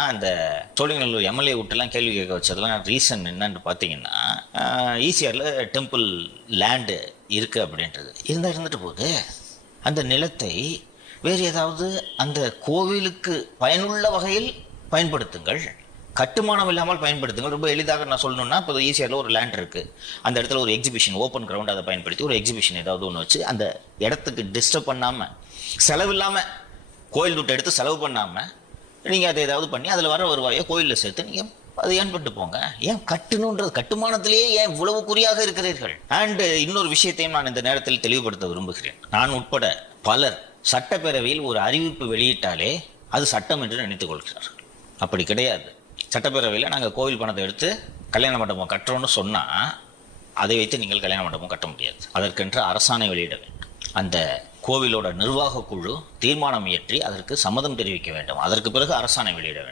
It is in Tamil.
அந்த சோழிங்கநல்லூர் எம்எல்ஏ விட்டுலாம் கேள்வி கேட்க வச்சதெல்லாம் ரீசன் என்னன்னு பார்த்தீங்கன்னா, ஈசிஆரில் டெம்பிள் லேண்டு இருக்குது அப்படின்றது இருந்துட்டு போகுது. அந்த நிலத்தை வேறு ஏதாவது அந்த கோவிலுக்கு பயனுள்ள வகையில் பயன்படுத்துங்கள், கட்டுமானம் இல்லாமல் பயன்படுத்துங்கள். ரொம்ப எளிதாக நான் சொல்லணும்னா, இப்போ ஈசிஆரில் ஒரு லேண்ட் இருக்குது, அந்த இடத்துல ஒரு எக்ஸிபிஷன், ஓப்பன் கிரவுண்ட், அதை பயன்படுத்தி ஒரு எக்ஸிபிஷன் ஏதாவது ஒன்று வச்சு அந்த இடத்துக்கு டிஸ்டர்ப் பண்ணாமல், செலவில்லாமல், கோயில் துட்டை எடுத்து செலவு பண்ணாமல் நீங்கள் அதை ஏதாவது பண்ணி அதில் வர வருவாயை கோயிலில் சேர்த்து நீங்கள் அதை ஏன் பண்ணிட்டு போங்க. ஏன் கட்டணுன்றது, கட்டுமானத்திலேயே ஏன் இவ்வளவு குறியாக இருக்கிறீர்கள்? அண்ட் இன்னொரு விஷயத்தையும் நான் இந்த நேரத்தில் தெளிவுபடுத்த விரும்புகிறேன். நான் உட்பட பலர் சட்டப்பேரவையில் ஒரு அறிவிப்பு வெளியிட்டாலே அது சட்டம் என்று நினைத்துக் கொள்கிறார்கள். அப்படி கிடையாது. சட்டப்பேரவையில் நாங்கள் கோவில் பணத்தை எடுத்து கல்யாண மண்டபம் கட்டுறோன்னு சொன்னால் அதை வைத்து நீங்கள் கல்யாண மண்டபம் கட்ட முடியாது. அதற்கென்று அரசாணை வெளியிட வேண்டும். அந்த கோவிலோட நிர்வாக குழு தீர்மானம் இயற்றி அதற்கு சம்மதம் தெரிவிக்க வேண்டும். அதற்கு பிறகு அரசாணை வெளியிட வேண்டும்.